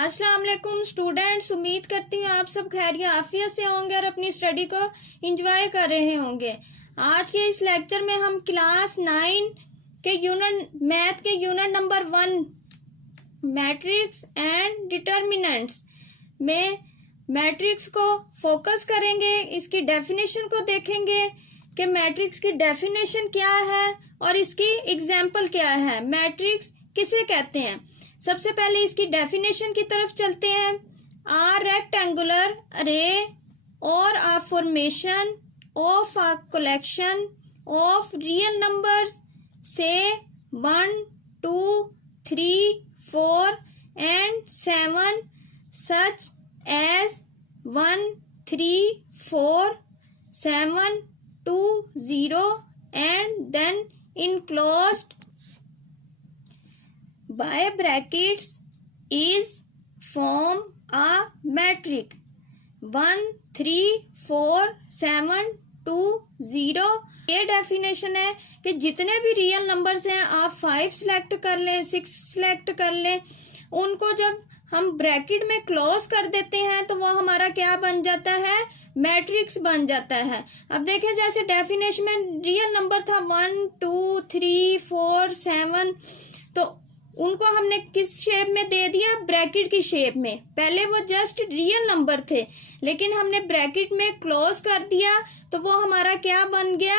अस्सलाम वालेकुम स्टूडेंट्स, उम्मीद करती हूँ आप सब खैरियत आफियत से होंगे और अपनी स्टडी को एंजॉय कर रहे होंगे। आज के इस लेक्चर में हम क्लास 9 के मैथ के unit number 1 matrix and determinants में मैट्रिक्स को फोकस करेंगे। इसकी डेफिनेशन को देखेंगे कि मैट्रिक्स की डेफिनेशन क्या है और इसकी एग्जाम्पल क्या है, मैट्रिक्स किसे कहते हैं। सबसे पहले इसकी डेफिनेशन की तरफ चलते हैं। आर रेक्टेंगुलर अरे और a formation of a collection of real numbers से 1, 2, 3, 4 and 7 such as 1, 3, 4, 7, 2, 0 and then enclosed by brackets is form a matrix 1, 3, 4, 7, 2, 0। ये डेफिनेशन है कि जितने भी रियल नंबर्स हैं आप 5 सिलेक्ट कर लें, 6 सिलेक्ट कर लें, उनको जब हम ब्रैकेट में क्लोज कर देते हैं तो वो हमारा क्या बन जाता है, मैट्रिक्स बन जाता है। अब देखें जैसे डेफिनेशन में रियल नंबर था 1, 2, 3, 4, 7, तो उनको हमने किस शेप में दे दिया, ब्रैकेट की शेप में। पहले वो जस्ट रियल नंबर थे लेकिन हमने ब्रैकेट में क्लोज कर दिया तो वो हमारा क्या बन गया,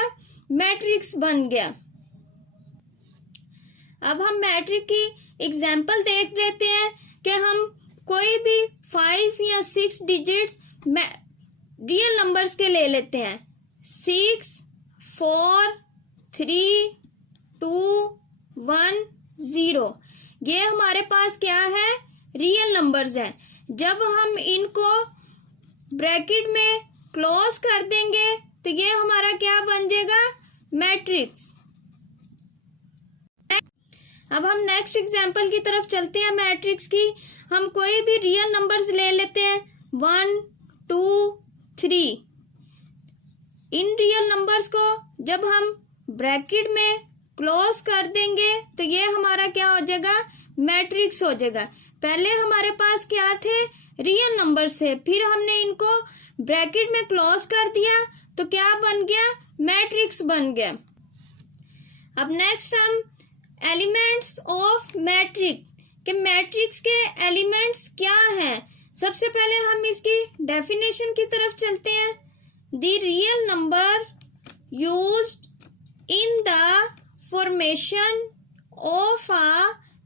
मैट्रिक्स बन गया। अब हम मैट्रिक्स की एग्जांपल देख लेते हैं कि हम कोई भी 5 या 6 डिजिट्स रियल नंबर्स के ले लेते हैं। 6, 4, 3, 2, 1, 0। ये हमारे पास क्या है, रियल नंबर्स हैं। जब हम इनको ब्रैकेट में क्लोज कर देंगे तो ये हमारा क्या बन जाएगा, मैट्रिक्स। अब हम नेक्स्ट एग्जांपल की तरफ चलते हैं मैट्रिक्स की। हम कोई भी रियल नंबर्स ले लेते हैं 1, 2, 3। इन रियल नंबर्स को जब हम ब्रैकेट में क्लोज कर देंगे तो ये हमारा क्या हो जाएगा, मैट्रिक्स हो जाएगा। पहले हमारे पास क्या थे, रियल नंबर्स थे, फिर हमने इनको ब्रैकेट में क्लोज कर दिया तो क्या बन गया, मैट्रिक्स बन गया। अब नेक्स्ट हम एलिमेंट्स ऑफ मैट्रिक्स के मैट्रिक्स के एलिमेंट्स क्या हैं। सबसे पहले हम इसकी डेफिनेशन की तरफ चलते हैं। The real number used in the formation of a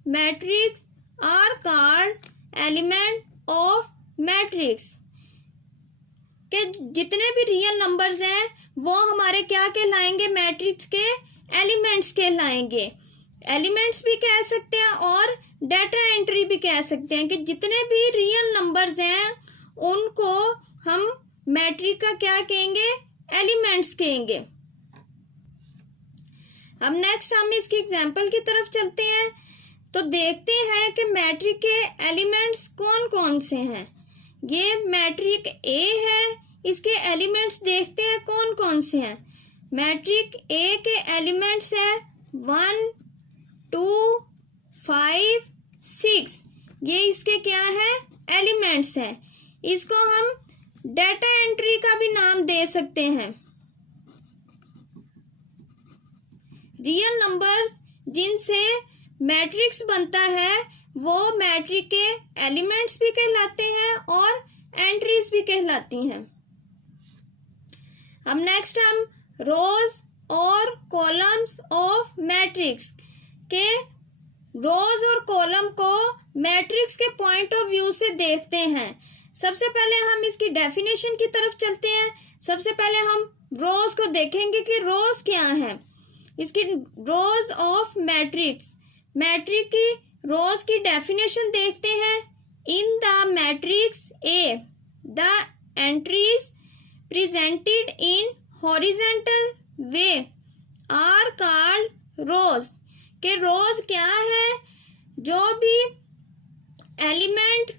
matrix are called element of matrix। के जितने भी रियल नंबर्स हैं वो हमारे क्या कहलाएंगे, मैट्रिक्स के एलिमेंट्स कहलाएंगे। एलिमेंट्स भी कह सकते हैं और डाटा एंट्री भी कह सकते हैं कि जितने भी रियल नंबर्स हैं उनको हम मैट्रिक का क्या कहेंगे, एलिमेंट्स कहेंगे। अब नेक्स्ट हम इसकी एग्जांपल की तरफ चलते हैं तो देखते हैं कि मैट्रिक के एलिमेंट्स कौन कौन से हैं। ये मैट्रिक ए है, इसके एलिमेंट्स देखते हैं कौन कौन से हैं। मैट्रिक ए के एलिमेंट्स हैं 1, 2, 5, 6। ये इसके क्या है, एलिमेंट्स हैं। इसको हम डाटा एंट्री का भी नाम दे सकते हैं। रियल नंबर्स जिनसे मैट्रिक्स बनता है वो मैट्रिक के एलिमेंट्स भी कहलाते हैं और एंट्रीज भी कहलाती हैं। अब नेक्स्ट हम रोज और कॉलम्स ऑफ मैट्रिक्स के रोज और कॉलम को मैट्रिक्स के पॉइंट ऑफ व्यू से देखते हैं। सबसे पहले हम इसकी डेफिनेशन की तरफ चलते हैं। सबसे पहले हम रोज को देखेंगे कि रोज क्या है। इसकी रोज ऑफ मैट्रिक्स, मैट्रिक की रोज की डेफिनेशन देखते हैं। In the matrix a the entries presented in horizontal way are called rows. के रोज क्या है, जो भी एलिमेंट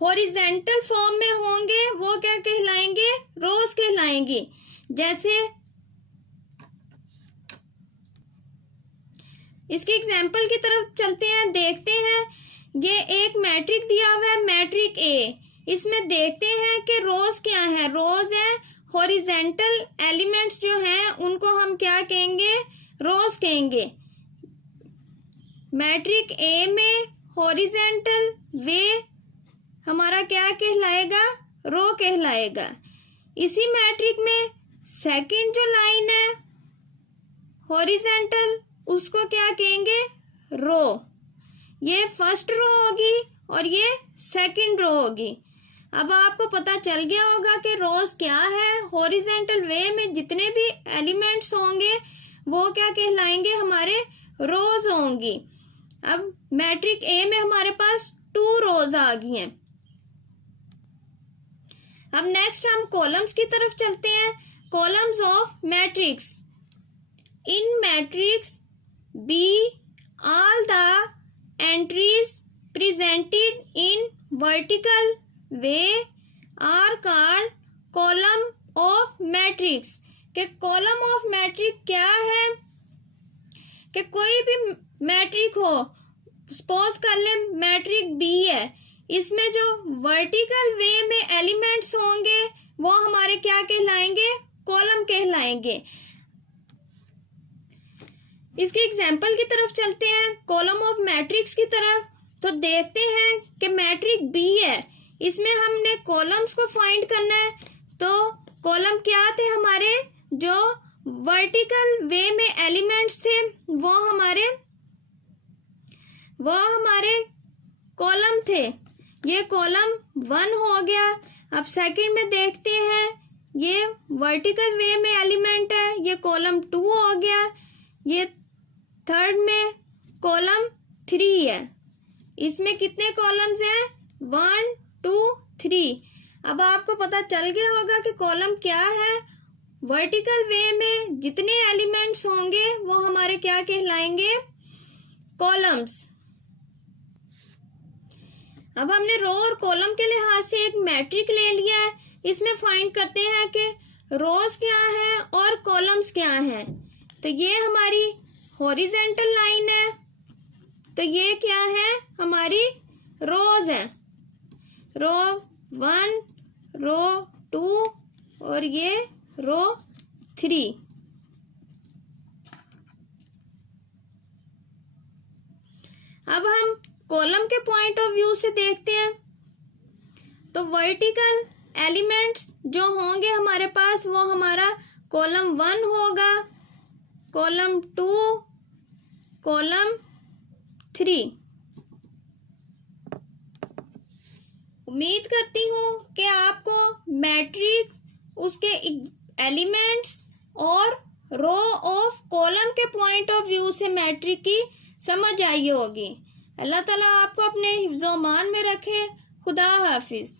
हॉरिजॉन्टल फॉर्म में होंगे वो क्या कहलाएंगे, रोज कहलाएंगे। जैसे इसके एग्जाम्पल की तरफ चलते हैं, देखते हैं ये एक मैट्रिक दिया हुआ है, मैट्रिक ए। इसमें देखते हैं कि रोज क्या है। रोज है हॉरिजेंटल एलिमेंट्स जो हैं उनको हम क्या कहेंगे, रोज कहेंगे। मैट्रिक ए में हॉरिजेंटल वे हमारा क्या कहलाएगा, रो कहलाएगा। इसी मैट्रिक में सेकंड जो लाइन है हॉरिजेंटल, उसको क्या कहेंगे, रो। ये फर्स्ट रो होगी और ये सेकंड रो होगी। अब आपको पता चल गया होगा कि रोज क्या है। हॉरिजेंटल वे में जितने भी एलिमेंट्स होंगे वो क्या कहलाएंगे, हमारे रोज होंगी। अब मैट्रिक ए में हमारे पास 2 रोज आ गई हैं। अब नेक्स्ट हम कॉलम्स की तरफ चलते हैं। Columns of matrix. In matrix B all the entries presented in vertical way are called column of matrix। के column of matrix क्या है कि कोई भी मैट्रिक हो, सपोज कर ले मैट्रिक बी है, इसमें जो वर्टिकल वे में एलिमेंट्स होंगे वो हमारे क्या कहलाएंगे, कॉलम कहलाएंगे। इसके एग्जाम्पल की तरफ चलते हैं, कॉलम ऑफ मैट्रिक्स की तरफ। तो देखते हैं कि मैट्रिक बी है, इसमें हमने कॉलम्स को फाइंड करना है। तो कॉलम क्या थे हमारे, जो वर्टिकल वे में एलिमेंट्स थे वो हमारे कॉलम थे। ये कॉलम 1 हो गया। अब सेकंड में देखते हैं, ये वर्टिकल वे में एलिमेंट है, ये कॉलम 2 हो गया। ये थर्ड में कॉलम 3 है। इसमें कितने कॉलम्स हैं, 1 2 3। अब आपको पता चल गया होगा कि कॉलम क्या है। वर्टिकल वे में जितने एलिमेंट्स होंगे वो हमारे क्या कहलाएंगे, कॉलम्स। अब हमने रो और कॉलम के लिहाज से एक मैट्रिक ले लिया है। इसमें फाइंड करते हैं कि रोज क्या है और कॉलम्स क्या है। तो ये हमारी हॉरिजेंटल लाइन है, तो ये क्या है, हमारी रोज है। रो 1, रो 2 और ये रो 3। अब हम कॉलम के पॉइंट ऑफ व्यू से देखते हैं। तो वर्टिकल एलिमेंट्स जो होंगे हमारे पास वो हमारा कॉलम 1 होगा, कॉलम 2, कॉलम 3। उम्मीद करती हूँ कि आपको मैट्रिक्स, उसके एलिमेंट्स और रो ऑफ कॉलम के पॉइंट ऑफ व्यू से मैट्रिक की समझ आई होगी। अल्लाह ताला आपको अपने हिफ्ज़-ओ-मान में रखे। खुदा हाफिज।